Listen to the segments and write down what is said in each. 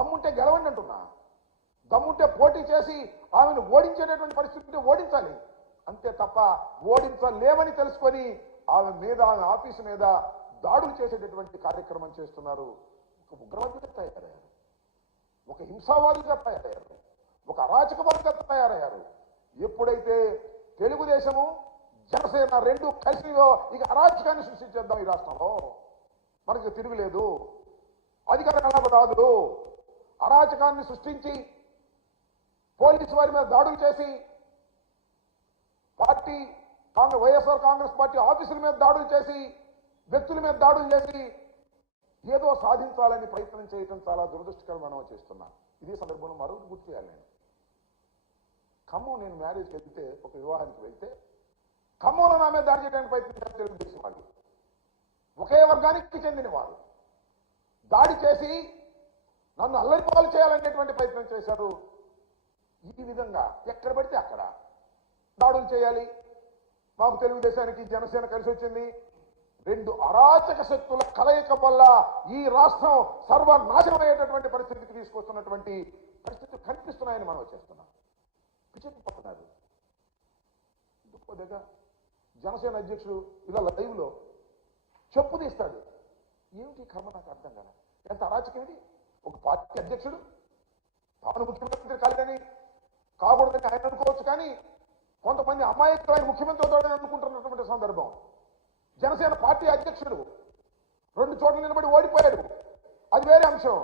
దమ్ముంటే గెలవండి అంటున్నా. దమ్ముంటే పోటీ చేసి ఆమెను ఓడించేటటువంటి పరిస్థితి ఉంటే ఓడించాలి. అంతే తప్ప ఓడించలేమని తెలుసుకొని ఆమె మీద, ఆమె ఆఫీసు మీద దాడులు చేసేటటువంటి కార్యక్రమం చేస్తున్నారు. ఒక ఉగ్రవాదిగా తయారయ్యారు, ఒక హింసావాదిగా తయారయ్యారు, ఒక అరాచకవాదిగా తయారయ్యారు. ఎప్పుడైతే తెలుగుదేశము జనసేన రెండు కలిసి ఇక అరాచకాన్ని సృష్టించేద్దాం ఈ రాష్ట్రంలో, మనకి తిరుగులేదు, అధికారం రాదు, అరాచకాన్ని సృష్టించి పోలీసు వారి మీద దాడులు చేసి పార్టీ వైఎస్ఆర్ కాంగ్రెస్ పార్టీ ఆఫీసుల మీద దాడులు చేసి వ్యక్తుల మీద దాడులు చేసి ఏదో సాధించాలని ప్రయత్నం చేయడం చాలా దురదృష్టకరం మనం చేస్తున్నాం. ఇదే సందర్భంలో మరొకటి గుర్తు చేయాలి. నేను ఖమ్మం, నేను మ్యారేజ్కి వెళ్తే, ఒక వివాహానికి వెళ్తే ఖమ్మంలో నా మీద దాడి చేయడానికి ప్రయత్నించారు తెలుగుదేశం వాళ్ళు. ఒకే వర్గానికి చెందిన వారు దాడి చేసి నన్ను అల్లరిపాలు చేయాలనేటువంటి ప్రయత్నం చేశారు. ఈ విధంగా ఎక్కడ పడితే అక్కడ దాడులు చేయాలి. మాకు తెలుగుదేశానికి జనసేన కలిసి వచ్చింది. రెండు అరాచక శక్తుల కలయిక వల్ల ఈ రాష్ట్రం సర్వనాశనమయ్యేటటువంటి పరిస్థితికి తీసుకొస్తున్నటువంటి పరిస్థితులు కనిపిస్తున్నాయని మనం చేస్తున్నాం. పిచ్చెక్కిపోతున్నారు. దగ్గర జనసేన అధ్యక్షుడు ఇలా లైవ్లో చెప్పు తీస్తాడు. ఏమిటి కర్మ, నాకు అర్థం కదా. ఎంత అరాచకం ఇది. ఒక పార్టీ అధ్యక్షుడు తాను ముఖ్యమంత్రి కాలేదని కాకూడదని ఆయన అనుకోవచ్చు, కానీ కొంతమంది అమాయకులు ఆయన ముఖ్యమంత్రి అవుతాడని అనుకుంటున్నటువంటి సందర్భం. జనసేన పార్టీ అధ్యక్షుడు 2 చోట్ల నిలబడి ఓడిపోయాడు, అది వేరే అంశం.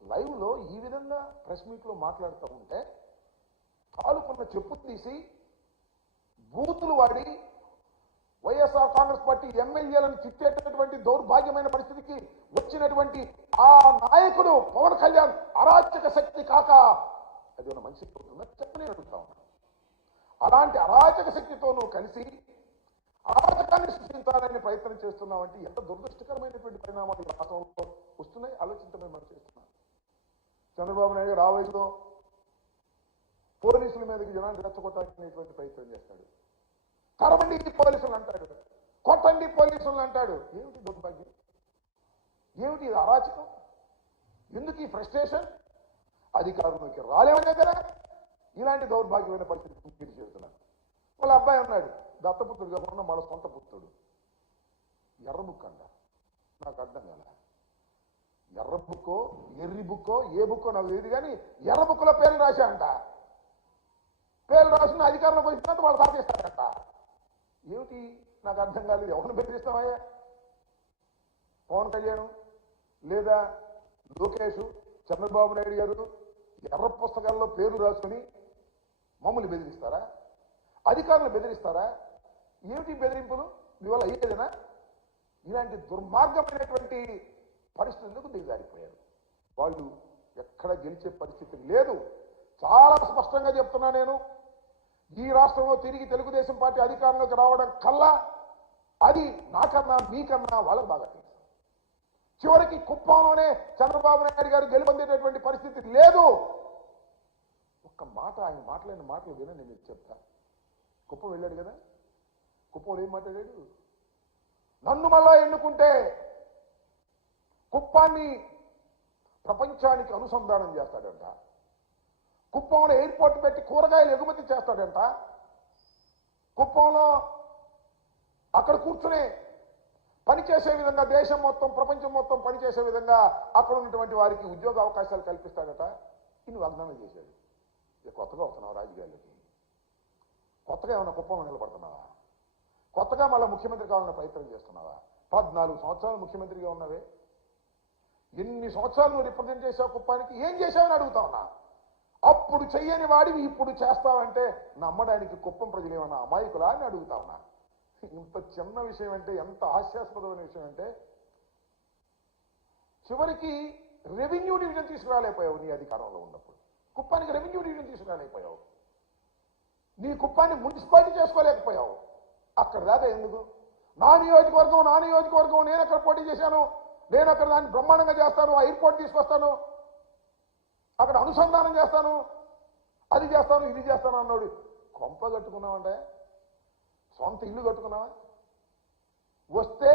లైవ్లో ఈ విధంగా ప్రెస్ మీట్లో మాట్లాడుతూ ఉంటే కాలుకున్న చెప్పు తీసి బూతులు వాడి వైఎస్ఆర్ కాంగ్రెస్ పార్టీ ఎమ్మెల్యేలను తిట్టేటటువంటి దౌర్భాగ్యమైన పరిస్థితికి వచ్చినటువంటి ఆ నాయకుడు పవన్ కళ్యాణ్ అరాచక శక్తి కాక అది ఉన్న మనిషి అవుతుందా చెప్పని అడుగుతా ఉన్నాను. అలాంటి అరాచక శక్తితో నువ్వు కలిసి అరాచకాన్ని సృష్టించాలని ప్రయత్నం చేస్తున్నావంటే ఎంత దురదృష్టకరమైనటువంటి పరిణామాలు ఈ రాష్ట్రంలో వస్తున్నాయి ఆలోచించమని మనం చేస్తున్నాం. చంద్రబాబు నాయుడు గారు ఆ వయసులో పోలీసుల మీదకి జనాన్ని రెచ్చగొట్టాలనేటువంటి ప్రయత్నం చేస్తాడు. కరవండి పోలీసులు అంటాడు, కొట్టండి పోలీసులు అంటాడు. ఏమిటి దౌర్భాగ్యం, ఏమిటి అరాచకం, ఎందుకు ఈ ఫ్రస్ట్రేషన్? అధికారంలోకి రాలేమనే కదా ఇలాంటి దౌర్భాగ్యమైన పరిస్థితి మీరు చేస్తున్నారు. వాళ్ళ అబ్బాయి అన్నాడు, దత్తపుత్రుడు కాకుండా మన సొంత పుత్రుడు. ఎర్ర బుక్ అంట, నాకు అర్థం కాల. ఎర్ర బుక్కో ఎర్రి బుక్కో ఏ బుక్కో నాకు లేదు, కానీ ఎర్ర బుక్లో పేర్లు రాశా అంట. పేర్లు రాసిన అధికారంలోకి వచ్చినంత వాళ్ళు సాధిస్తారంట. ఏమిటి నాకు అర్థం కాలేదు. ఎవరిని బెదిరిస్తామయ్యా? పవన్ కళ్యాణ్ లేదా లోకేష్, చంద్రబాబు నాయుడు గారు ఎర్ర పుస్తకాల్లో పేర్లు రాసుకుని మమ్మల్ని బెదిరిస్తారా? అధికారులు బెదిరిస్తారా? ఏమిటి బెదిరింపులు? మీ వల్ల అయ్యేదేనా? ఇలాంటి దుర్మార్గమైనటువంటి పరిస్థితులకు దిగజారిపోయారు. వాళ్ళు ఎక్కడ గెలిచే పరిస్థితి లేదు. చాలా స్పష్టంగా చెప్తున్నా నేను, ఈ రాష్ట్రంలో తిరిగి తెలుగుదేశం పార్టీ అధికారంలోకి రావడం కల్లా అది నాకన్నా మీకన్నా వాళ్ళకు బాగా తెలుసు. చివరికి కుప్పంలోనే చంద్రబాబు నాయుడు గారు గెలుపొందేటటువంటి పరిస్థితి లేదు. ఒక్క మాట, ఆయన మాట్లాడిన మాటలు వినండి, నేను చెప్తా. కుప్పం వెళ్ళాడు కదా, కుప్పంలో ఏం మాట్లాడాడు? నన్ను మళ్ళా ఎన్నుకుంటే కుప్పాన్ని ప్రపంచానికి అనుసంధానం చేస్తాడంట. కుప్పంలో ఎయిర్పోర్ట్ పెట్టి కూరగాయలు ఎగుమతి చేస్తాడంట. కుప్పంలో అక్కడ కూర్చుని పనిచేసే విధంగా దేశం మొత్తం, ప్రపంచం మొత్తం పనిచేసే విధంగా అక్కడ ఉన్నటువంటి వారికి ఉద్యోగ అవకాశాలు కల్పిస్తాడట. ఇన్ని వాగ్దానం చేశాడు. ఇక కొత్తగా వస్తున్నావు రాజకీయాల్లోకి? కొత్తగా ఏమన్నా కుప్పంలో నిలబడుతున్నావా? కొత్తగా మళ్ళీ ముఖ్యమంత్రి కావాలన్న ప్రయత్నం చేస్తున్నావా? 14 సంవత్సరాలు ముఖ్యమంత్రిగా ఉన్నవే, ఎన్ని సంవత్సరాలు నువ్వు రిప్రజెంట్ చేసావు కుప్పానికి? ఏం చేశావని అడుగుతా ఉన్నా. అప్పుడు చెయ్యని వాడివి ఇప్పుడు చేస్తావంటే నమ్మడానికి కుప్పం ప్రజలు ఏమన్నా అమాయకులా అని అడుగుతా ఉన్నా. ఇంత చిన్న విషయం అంటే, ఎంత హాస్యాస్పదమైన విషయం అంటే, చివరికి రెవెన్యూ డివిజన్ తీసుకురాలేకపోయావు నీ అధికారంలో ఉన్నప్పుడు. కుప్పానికి రెవెన్యూ డివిజన్ తీసుకురాలేకపోయావు. నీ కుప్పాన్ని మున్సిపాలిటీ చేసుకోలేకపోయావు. అక్కడ దాకా ఎందుకు? నా నియోజకవర్గం నేను అక్కడ పోటీ చేశాను, నేను అక్కడ దాన్ని బ్రహ్మాండంగా చేస్తాను, ఆ ఎయిర్పోర్ట్ తీసుకొస్తాను, అక్కడ అనుసంధానం చేస్తాను, అది చేస్తాను, ఇది చేస్తాను అన్నాడు. కొంప కట్టుకున్నావంటే, సొంత ఇల్లు కట్టుకున్నావా? వస్తే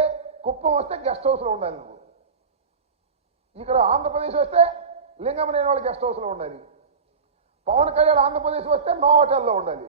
కుప్పం వస్తే గెస్ట్ హౌస్లో ఉండాలి నువ్వు. ఇక్కడ ఆంధ్రప్రదేశ్ వస్తే లింగం లేని వాళ్ళు గెస్ట్ హౌస్లో ఉండాలి. పవన్ కళ్యాణ్ ఆంధ్రప్రదేశ్ వస్తే నో హోటల్లో ఉండాలి.